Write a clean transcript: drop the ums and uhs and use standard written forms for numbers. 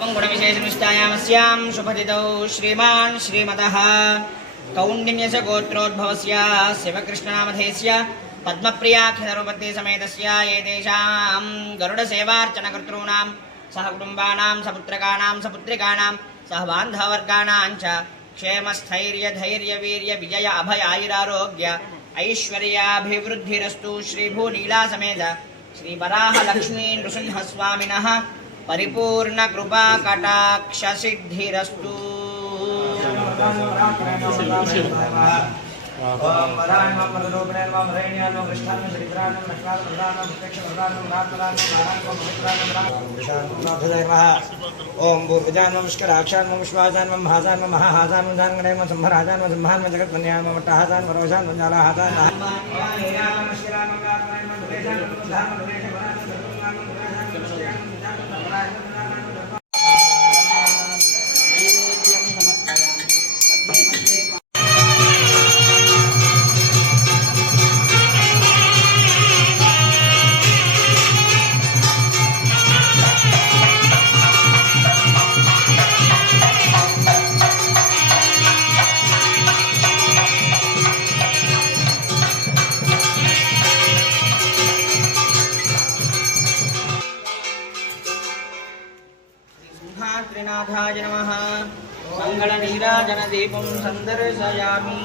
गुणविशेषनिष्ठायामस्यां शुभतिथौ श्रीमान् श्रीमतः कौण्डिन्यस्य गोत्रोद्भवस्य शिवकृष्णनामधेयस्य पद्मप्रियाख्यधर्मपत्नी समेतस्य एतेषां गरुडसेवार्चनकर्तॄणां सहकुटुम्बानां सपुत्रकानां सपुत्रिकाणां सहबान्धवर्गाणां च क्षेमस्थैर्यधैर्यवीर्यविजय अभय आयुरारोग्य ऐश्वर्याभिवृद्धिरस्तु। श्रीभूनीलासमेत श्रीवराहलक्ष्मी नृसिंहस्वामिनः परिपूर्ण कृपा कटाक्ष सिद्धिरस्तु। ओम वराणं मदरूपिणं वरेण्यां कृष्णानं श्रीधरानं लक्ष्मणानं प्रत्यक्षवरानं रामनारायणं नारायणं पवित्रानं रामकृष्णानं ओम भूर्भुजानं विष्कराक्षानं विश्वाजानं महाजानं महाहाजानं जानगणेन संभराजानं संभानं जगत्कन्यानं मट्टहाजानं वरोजानं जालाहाजानं हेरानं शिरानं गात्रानं दुरेजानं धानं दुरेजानं त्रिनाथाय नमः। मंगलनीराजनदीपं सन्दर्शयामि।